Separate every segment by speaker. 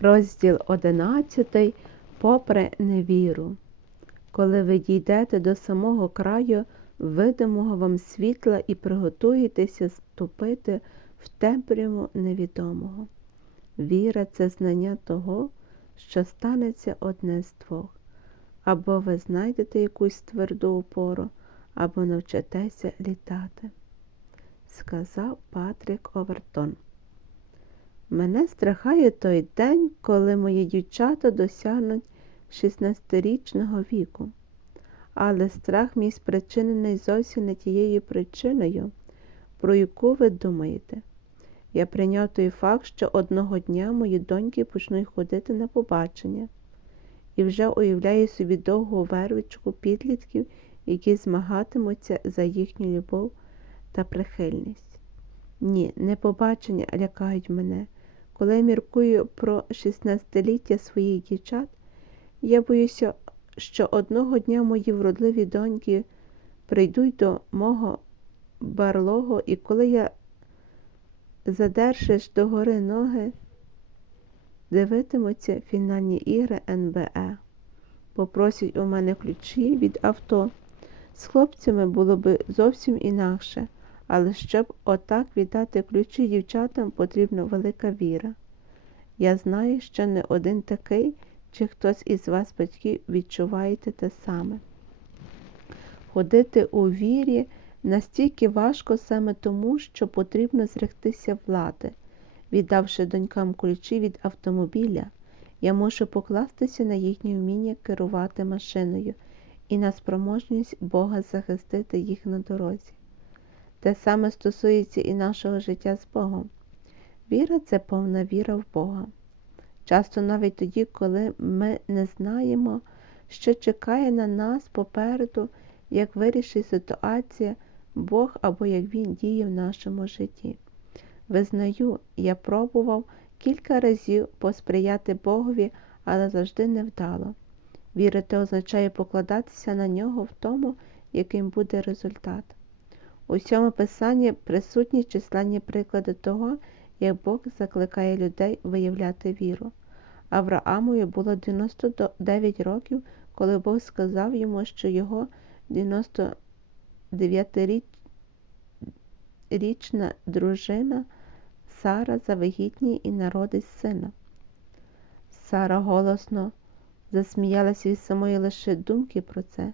Speaker 1: Розділ 11. Попри невіру. Коли ви дійдете до самого краю видимого вам світла і приготуєтеся ступити в темряву невідомого. Віра це знання того, що станеться одне з двох. Або ви знайдете якусь тверду опору, або навчитеся літати, сказав Патрік Овертон. Мене страхає той день, коли мої дівчата досягнуть 16-річного віку. Але страх мій спричинений зовсім не тією причиною, про яку ви думаєте. Я прийняв той факт, що одного дня мої доньки почнуть ходити на побачення, і вже уявляю собі довгу вервичку підлітків, які змагатимуться за їхню любов та прихильність. Ні, не побачення лякають мене. Коли я міркую про 16-ліття своїх дівчат, я боюся, що одного дня мої вродливі доньки прийдуть до мого барлогу, і коли я, задершиш догори ноги, дивитимуться фінальні ігри НБЕ, попросять у мене ключі від авто. З хлопцями було би зовсім інакше. Але щоб отак віддати ключі дівчатам, потрібна велика віра. Я знаю, що не один такий, чи хтось із вас, батьків, відчуваєте те саме. Ходити у вірі настільки важко саме тому, що потрібно зректися влади. Віддавши донькам ключі від автомобіля, я можу покластися на їхнє вміння керувати машиною і на спроможність Бога захистити їх на дорозі. Те саме стосується і нашого життя з Богом. Віра це повна віра в Бога. Часто навіть тоді, коли ми не знаємо, що чекає на нас попереду, як вирішить ситуація, Бог або як Він діє в нашому житті. Визнаю, я пробував кілька разів посприяти Богові, але завжди невдало. Вірити означає покладатися на нього в тому, яким буде результат. У цьому писанні присутні численні приклади того, як Бог закликає людей виявляти віру. Авраамові було 99 років, коли Бог сказав йому, що його 99-річна дружина Сара завагітніє і народить сина. Сара голосно засміялася від самої лише думки про це.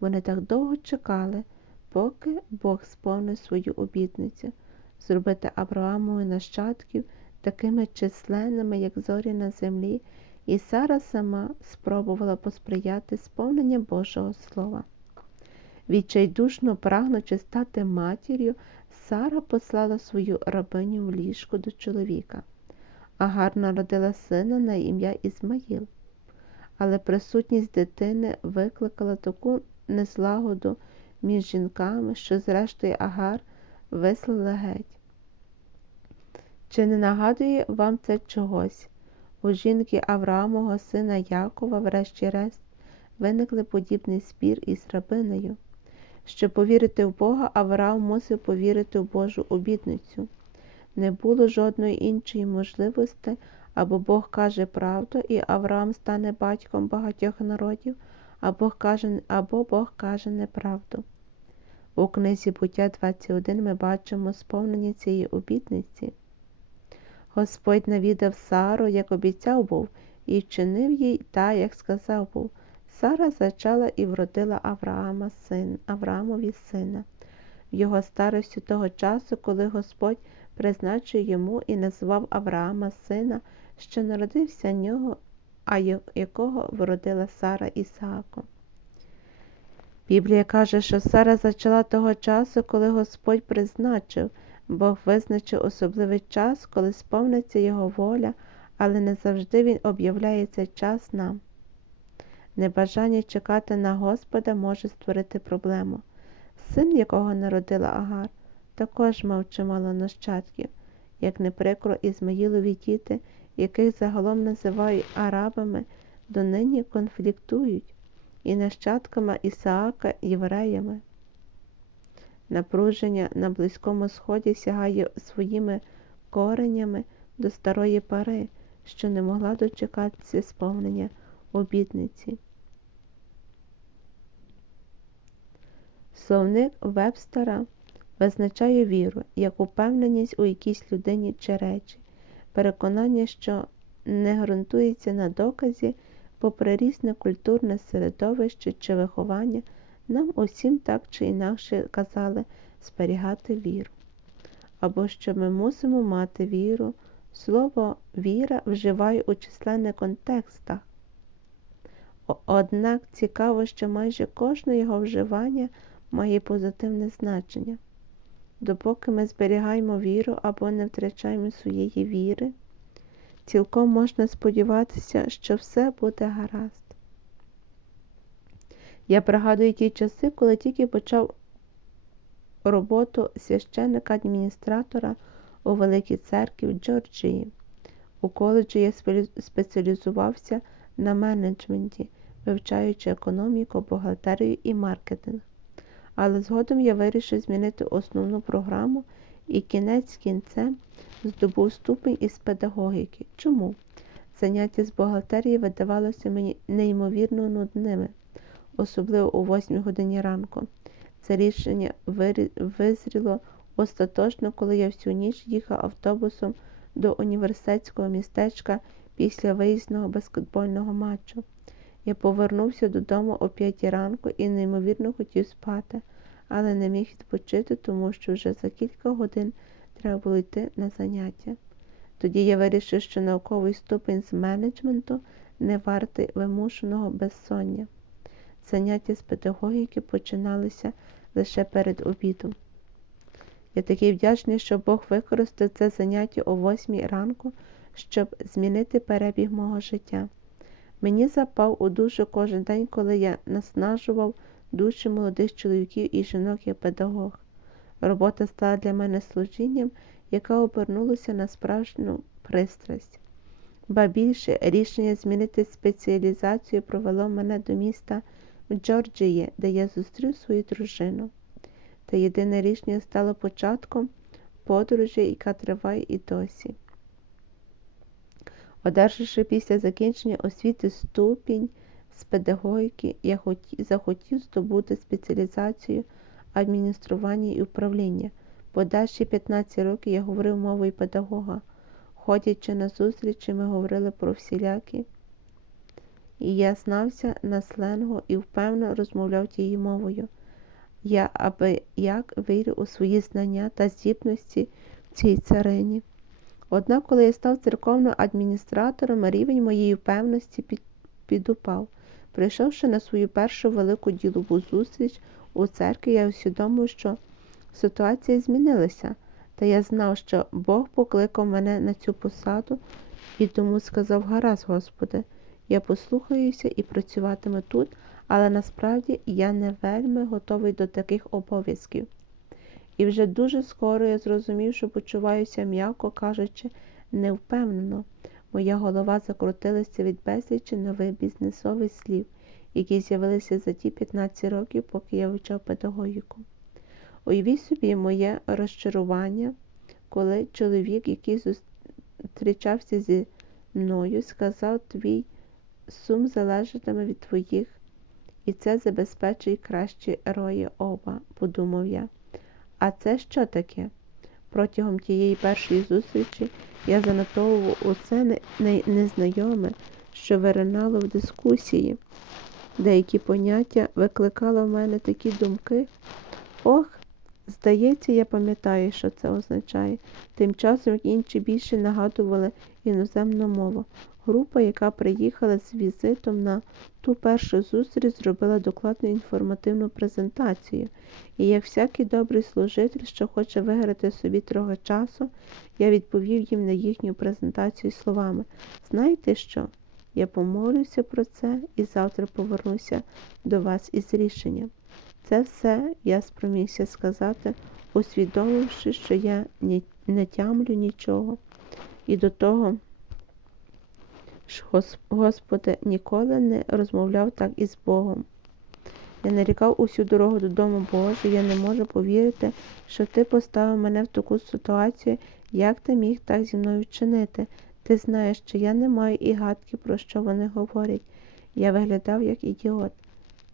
Speaker 1: Вони так довго чекали поки Бог сповнив свою обітницю зробити Авраамові нащадків такими численними, як зорі на землі, і Сара сама спробувала посприяти сповнення Божого Слова. Відчайдушно прагнучи стати матір'ю, Сара послала свою рабиню в ліжку до чоловіка. Агар народила сина на ім'я Ізмаїл. Але присутність дитини викликала таку незлагоду між жінками, що, зрештою, Агар вислала геть. Чи не нагадує вам це чогось? У жінки Авраамового сина Якова, врешті-решт, виникли подібний спір із рабинею. Щоб повірити в Бога, Авраам мусив повірити в Божу обітницю. Не було жодної іншої можливості, або Бог каже правду, і Авраам стане батьком багатьох народів, або, каже, або Бог каже неправду. У книзі буття 21 ми бачимо сповнення цієї обітниці. Господь навідав Сару, як обіцяв був, і вчинив їй та, як сказав був. Сара зачала і вродила Авраама син, Авраамові сина. В його старості того часу, коли Господь призначив йому і назвав Авраама сина, що народився нього, а якого вродила Сара Ісааку. Біблія каже, що Сара зачала того часу, коли Господь призначив, Бог визначив особливий час, коли сповниться Його воля, але не завжди Він об'являє цей час нам. Небажання чекати на Господа може створити проблему. Син, якого народила Агар, також мав чимало нащадків, як не прикро Ізмаїлові діти, яких загалом називають арабами, донині конфліктують і нащадками Ісаака євреями. Напруження на Близькому Сході сягає своїми коренями до старої пари, що не могла дочекатися сповнення обітниці. Словник Вебстера визначає віру як упевненість у якійсь людині чи речі, переконання, що не ґрунтується на доказі, попри різне культурне середовище чи виховання, нам усім так чи інакше казали зберігати віру. Або що ми мусимо мати віру, слово віра вживає у численних контекстах. Однак цікаво, що майже кожне його вживання має позитивне значення. Допоки ми зберігаємо віру або не втрачаємо своєї віри, цілком можна сподіватися, що все буде гаразд. Я пригадую ті часи, коли тільки почав роботу священника-адміністратора у Великій церкві в Джорджії. У коледжі я спеціалізувався на менеджменті, вивчаючи економіку, бухгалтерію і маркетинг. Але згодом я вирішив змінити основну програму і кінець кінцем здобув ступень із педагогіки. Чому? Заняття з бухгалтерії видавалося мені неймовірно нудними, особливо о 8 годині ранку. Це рішення визріло остаточно, коли я всю ніч їхав автобусом до університетського містечка після виїзного баскетбольного матчу. Я повернувся додому о п'ятій ранку і неймовірно хотів спати, але не міг відпочити, тому що вже за кілька годин треба було йти на заняття. Тоді я вирішив, що науковий ступень з менеджменту не вартий вимушеного безсоння. Заняття з педагогіки починалися лише перед обідом. Я такий вдячний, що Бог використав це заняття о восьмій ранку, щоб змінити перебіг мого життя. Мені запав у душу кожен день, коли я наснажував душі молодих чоловіків і жінок як педагог. Робота стала для мене служінням, яке обернулося на справжню пристрасть. Ба більше рішення змінити спеціалізацію провело мене до міста в Джорджії, де я зустрів свою дружину. Та єдине рішення стало початком подорожі, яка триває і досі. Одержавши після закінчення освіти ступінь з педагогіки, я захотів здобути спеціалізацію адміністрування і управління. Подальші 15 років я говорив мовою педагога. Ходячи на зустрічі, ми говорили про всілякі. І я знався на сленгу і впевнено розмовляв тією мовою. Я аби як вірю у свої знання та здібності в цій царині. Однак, коли я став церковним адміністратором, рівень моєї впевненості під, підупав. Прийшовши на свою першу велику ділову зустріч у церкві, я усвідомив, що ситуація змінилася, та я знав, що Бог покликав мене на цю посаду і тому сказав гаразд, Господи, я послухаюся і працюватиму тут, але насправді я не вельми готовий до таких обов'язків. І вже дуже скоро я зрозумів, що почуваюся, м'яко кажучи, невпевнено. Моя голова закрутилася від безлічі нових бізнесових слів, які з'явилися за ті 15 років, поки я вивчав педагогіку. Уявіть собі моє розчарування, коли чоловік, який зустрічався зі мною, сказав твій сум залежатиме від твоїх, і це забезпечує кращі рої оба, подумав я. А це що таке? Протягом тієї першої зустрічі я занотовував усе незнайоме, що виринало в дискусії. Деякі поняття викликали в мене такі думки. Ох, здається, я пам'ятаю, що це означає. Тим часом інші більше нагадували іноземну мову. Група, яка приїхала з візитом на ту першу зустріч, зробила докладну інформативну презентацію. І як всякий добрий служитель, що хоче виграти собі трохи часу, я відповів їм на їхню презентацію словами Знаєте що? Я помолюся про це і завтра повернуся до вас із рішенням. Це все я спромігся сказати, усвідомивши, що я не тямлю нічого. І до того Господи, ніколи не розмовляв так із Богом. Я нарікав усю дорогу додому, Боже, я не можу повірити, що Ти поставив мене в таку ситуацію, як ти міг так зі мною вчинити. Ти знаєш, що я не маю і гадки, про що вони говорять. Я виглядав як ідіот.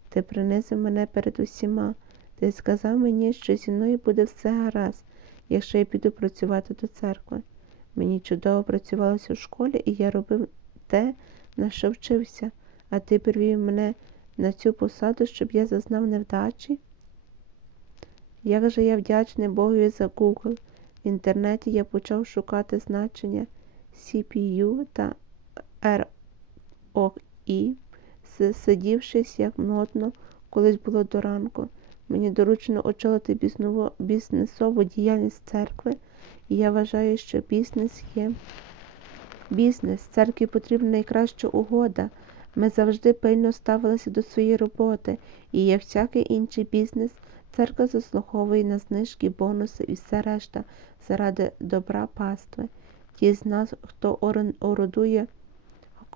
Speaker 1: Ти принизив мене перед усіма. Ти сказав мені, що зі мною буде все гаразд, якщо я піду працювати до церкви. Мені чудово працювалося в школі, і я робив те, на що вчився, а ти привів мене на цю посаду, щоб я зазнав невдачі? Як же я вдячний Богові за Google. В інтернеті я почав шукати значення CPU та ROI, сидівшись як нудно, колись було до ранку. Мені доручено очолити бізнесову діяльність церкви, і я вважаю, що бізнес є бізнес. Церкві потрібна найкраща угода. Ми завжди пильно ставилися до своєї роботи, і як всякий інший бізнес, церква заслуговує на знижки, бонуси і все решта заради добра пастви. Ті з нас, хто орудує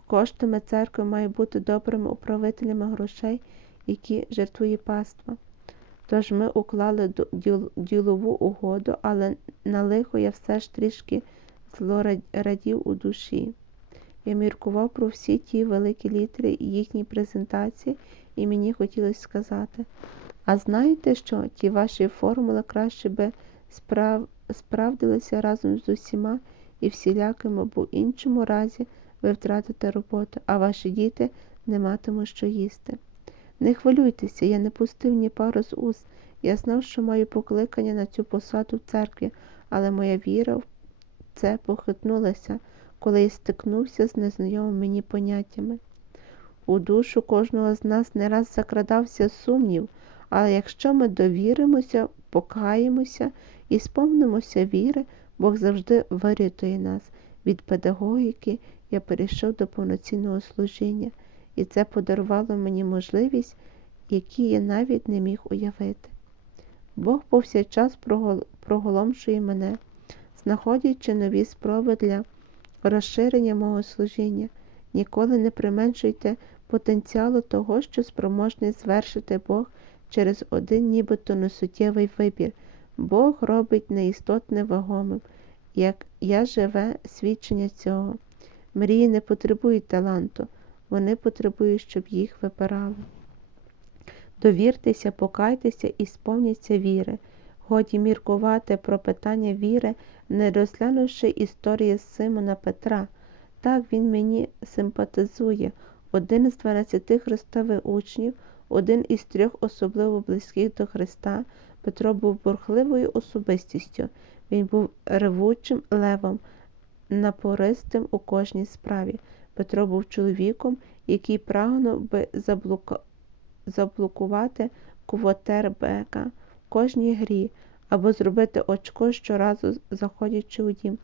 Speaker 1: коштами церкви, мають бути добрими управителями грошей, які жертвує паства. Тож ми уклали ділову угоду, але на лихо я все ж трішки злорадів у душі. Я міркував про всі ті великі літери і їхні презентації, і мені хотілося сказати. А знаєте що? Ті ваші формули краще би справ... справдилися разом з усіма і всілякими, бо в іншому разі ви втратите роботу, а ваші діти не матимуть що їсти. Не хвилюйтеся, я не пустив ні пару з уст. Я знав, що маю покликання на цю посаду в церкві, але моя віра в це похитнулася, коли я стикнувся з незнайомими мені поняттями. У душу кожного з нас не раз закрадався сумнів, але якщо ми довіримося, покаємося і сповнимося віри, Бог завжди вирятує нас. Від педагогіки я перейшов до повноцінного служіння, і це подарувало мені можливість, які я навіть не міг уявити. Бог повсякчас проголомшує мене, знаходячи нові спроби для розширення мого служіння. Ніколи не применшуйте потенціалу того, що спроможний звершити Бог через один нібито несуттєвий вибір. Бог робить неістотне вагомим, як я живе свідчення цього. Мрії не потребують таланту, вони потребують, щоб їх вибирали. Довіртеся, покайтеся і сповніться віри. Годі міркувати про питання віри, не розглянувши історії Симона Петра. Так він мені симпатизує, один з дванадцяти Христових учнів, один із трьох особливо близьких до Христа. Петро був бурхливою особистістю, він був ревучим левом, напористим у кожній справі. Петро був чоловіком, який прагнув би заблука... заблокувати квотербека в кожній грі або зробити очко щоразу заходячи у дім.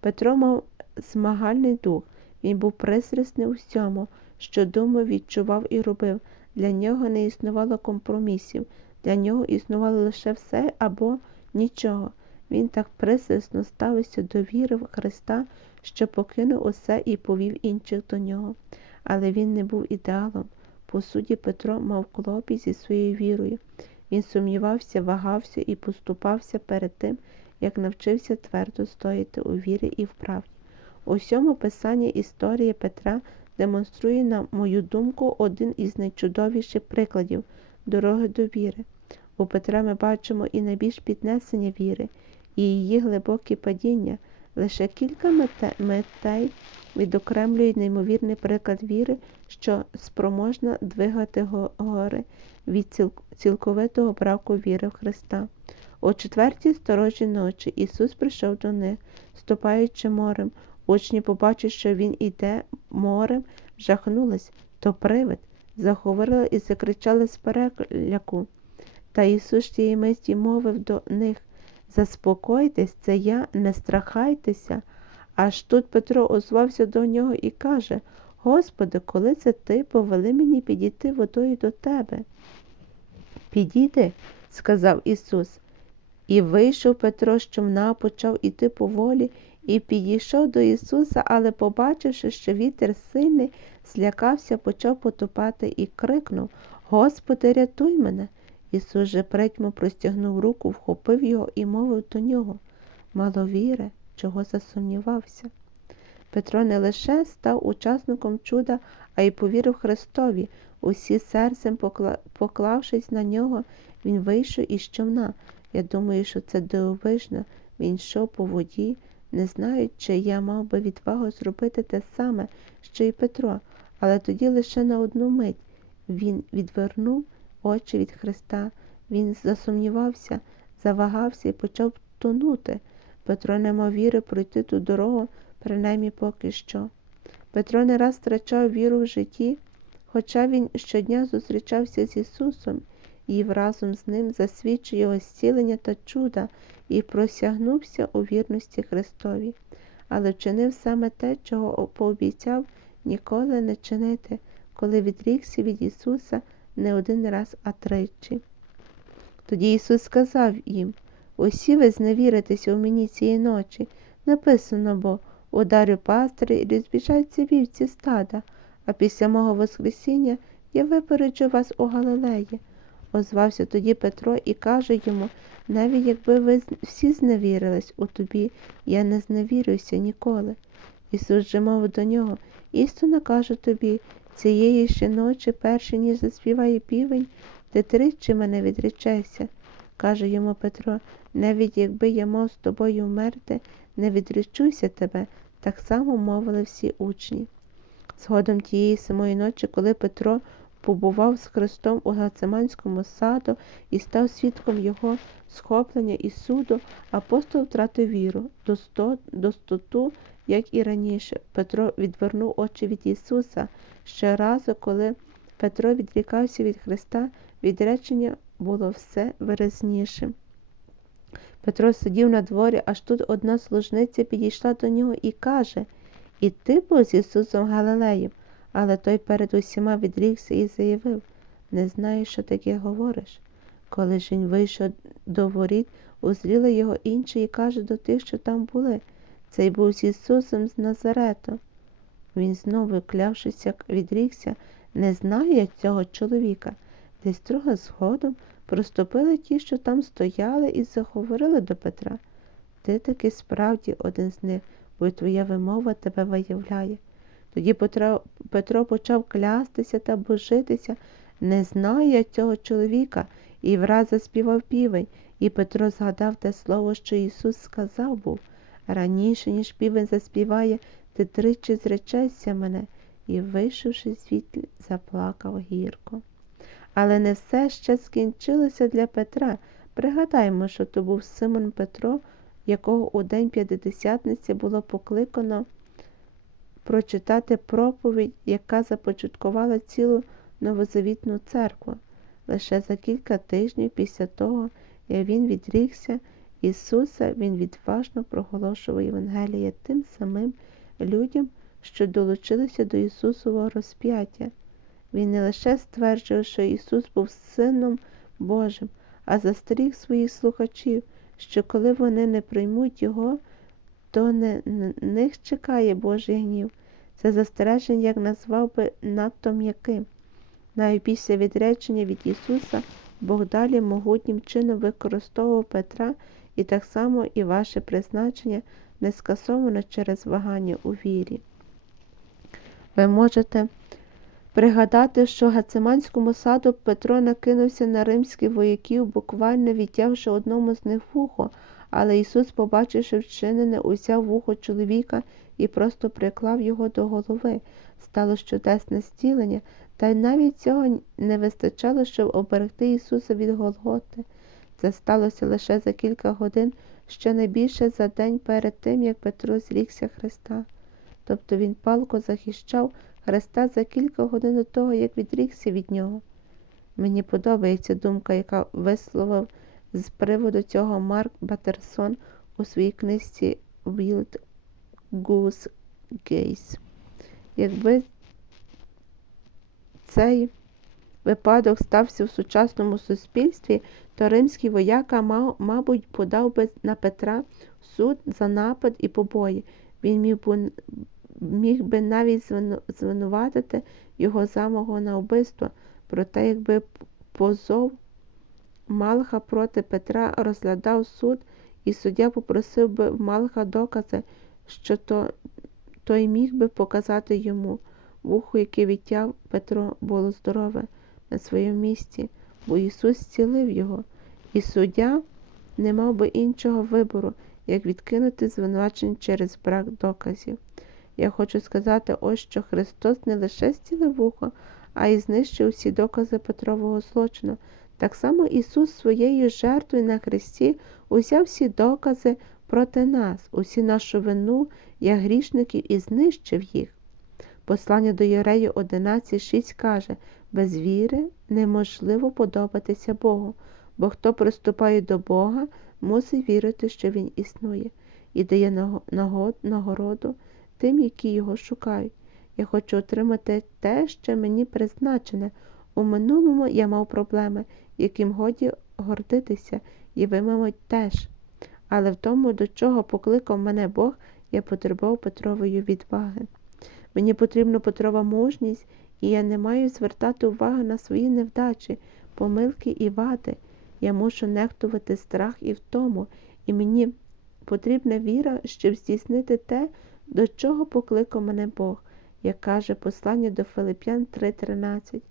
Speaker 1: Петро мав змагальний дух, він був пристрасний у всьому, що думав, відчував і робив. Для нього не існувало компромісів, для нього існувало лише все або нічого. Він так пристрасно ставився до віри в Христа, що покинув усе і повів інших до нього. Але він не був ідеалом. По суті, Петро мав клопіт зі своєю вірою. Він сумнівався, вагався і поступався перед тим, як навчився твердо стояти у вірі і в правді. У всьому писанні історії Петра демонструє, на мою думку, один із найчудовіших прикладів дороги до віри. У Петра ми бачимо і найбільш піднесення віри, і її глибокі падіння. Лише кілька метей відокремлюють неймовірний приклад віри, що спроможна двигати гори від цілковитого браку віри в Христа. О четвертій сторожі ночі Ісус прийшов до них, ступаючи морем. Учні, побачивши, що Він іде морем, жахнулись то привид, заговорили і закричали з переляку. Та Ісус тієї миті мовив до них Заспокойтесь, це я, не страхайтеся. Аж тут Петро озвався до нього і каже Господи, коли це ти повели мені підійти водою до тебе? Підійди, сказав Ісус. І вийшов Петро з човна, почав іти поволі, і підійшов до Ісуса, але, побачивши, що вітер сильний, злякався, почав потопати і крикнув Господи, рятуй мене. Ісус же претьмо простягнув руку, вхопив його і мовив до нього Маловіре, чого засумнівався. Петро не лише став учасником чуда, а й повірив Христові. Усі серцем поклавшись на нього, він вийшов із човна. Я думаю, що це дивовижно. Він йшов по воді, не знаю, чи я мав би відвагу зробити те саме, що й Петро, але тоді лише на одну мить він відвернув очі від Христа, він засумнівався, завагався і почав тонути. Петро не мав віри пройти ту дорогу, принаймні поки що. Петро не раз втрачав віру в житті, хоча він щодня зустрічався з Ісусом і разом з ним засвідчив його зцілення та чуда і просягнувся у вірності Христові, але вчинив саме те, чого пообіцяв ніколи не чинити, коли відрікся від Ісуса не один раз, а тричі. Тоді Ісус сказав їм Усі ви зневіритеся у мені цієї ночі. Написано бо ударю пастирі і розбіжаться вівці стада, а після мого Воскресіння я випереджу вас у Галилеї. Озвався тоді Петро і каже йому навіть якби ви всі зневірились у тобі, я не зневірюся ніколи. Ісус же мов до нього, істинно кажу тобі, цієї ще ночі, перше ніж заспіває півень, ти тричі мене відречешся. Каже йому Петро, навіть якби я мав з тобою вмерти, не відречуся тебе, так само мовили всі учні. Згодом тієї самої ночі, коли Петро побував з Христом у Гацеманському саду і став свідком Його схоплення і суду, апостол втратив віру, достоту, як і раніше. Петро відвернув очі від Ісуса. Щоразу, коли Петро відрікався від Христа, відречення було все виразнішим. Петро сидів на дворі, аж тут одна служниця підійшла до нього і каже І ти був з Ісусом Галилеєм. Але той перед усіма відрікся і заявив Не знаю, що таке говориш. Коли ж він вийшов до воріт, узріли його інші і каже до тих, що там були. Цей був з Ісусом з Назарету. Він знову, клявшися, відрікся, не знаю я цього чоловіка. Десь трохи згодом проступили ті, що там стояли, і заговорили до Петра. Ти таки справді один з них, бо твоя вимова тебе виявляє. Тоді Петро, Петро почав клястися та божитися. Не знаю я цього чоловіка, і враз заспівав півень, і Петро згадав те слово, що Ісус сказав був. Раніше, ніж півень заспіває, ти тричі зречешся мене, і, вийшовши звідти, заплакав гірко. Але не все ще скінчилося для Петра. Пригадаймо, що то був Симон Петро, якого у день п'ятидесятниці було покликано прочитати проповідь, яка започаткувала цілу новозавітну церкву. Лише за кілька тижнів після того, як він відрікся Ісуса, він відважно проголошував Євангеліє тим самим людям, що долучилися до Ісусового розп'яття. Він не лише стверджував, що Ісус був Сином Божим, а застеріг своїх слухачів, що коли вони не приймуть Його, то не них чекає Божий гнів. Це застереження, як назвав би, надто м'яким. Навіть після відречення від Ісуса Бог далі могутнім чином використовував Петра, і так само і ваше призначення не скасовано через вагання у вірі. Ви можете пригадати, що Гациманському саду Петро накинувся на римських вояків, буквально відтявши одному з них вухо, але Ісус, побачивши вчинене, узяв вухо чоловіка і просто приклав його до голови. Стало чудесне зцілення, та й навіть цього не вистачало, щоб оберегти Ісуса від Голготи. Це сталося лише за кілька годин, щонайбільше за день перед тим, як Петро зрікся Христа. Тобто він палко захищав Христа за кілька годин до того, як відрікся від нього. Мені подобається думка, яка висловив з приводу цього Марк Батерсон у своїй книжці Wild Goose Gaze. Якби цей випадок стався в сучасному суспільстві, то римський вояка, мабуть, подав би на Петра суд за напад і побої. Він міг би, міг би навіть звинуватити його замого на вбивство, проте, якби позов Малха проти Петра розглядав суд, і суддя попросив би Малха докази, що то той міг би показати йому. Вухо, яке відтяв Петро, було здорове на своєму місці, бо Ісус зцілив його, і суддя не мав би іншого вибору, як відкинути звинувачення через брак доказів. Я хочу сказати ось, що Христос не лише зцілив вухо, а й знищив всі докази Петрового злочину. Так само Ісус своєю жертвою на Христі узяв всі докази проти нас, усі нашу вину, як грішників, і знищив їх. Послання до Євреїв 11.6 каже, без віри неможливо подобатися Богу, бо хто приступає до Бога, мусить вірити, що Він існує, і дає нагороду тим, які його шукають. Я хочу отримати те, що мені призначене. У минулому я мав проблеми, яким годі гордитися, і ви, мабуть, теж. Але в тому, до чого покликав мене Бог, я потребував Петрової відваги. Мені потрібна Петрова мужність, і я не маю звертати увагу на свої невдачі, помилки і вади. Я мушу нехтувати страх і втому, і мені потрібна віра, щоб здійснити те, до чого покликав мене Бог, як каже послання до Филип'ян 3:13.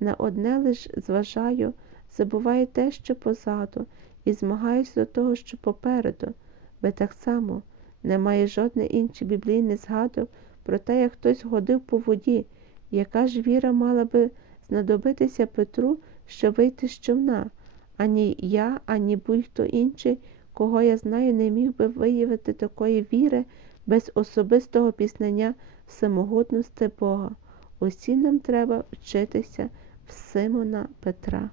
Speaker 1: На одне лиш зважаю, забуваю те, що позаду, і змагаюся до того, що попереду. Ви так само немає жодне інше біблійне згадок про те, як хтось ходив по воді, яка ж віра мала би знадобитися Петру, щоб вийти з човна. Ані я, ані будь-хто інший, кого я знаю, не міг би виявити такої віри без особистого пізнання всемогутності Бога. Усі нам треба вчитися в Симона Петра.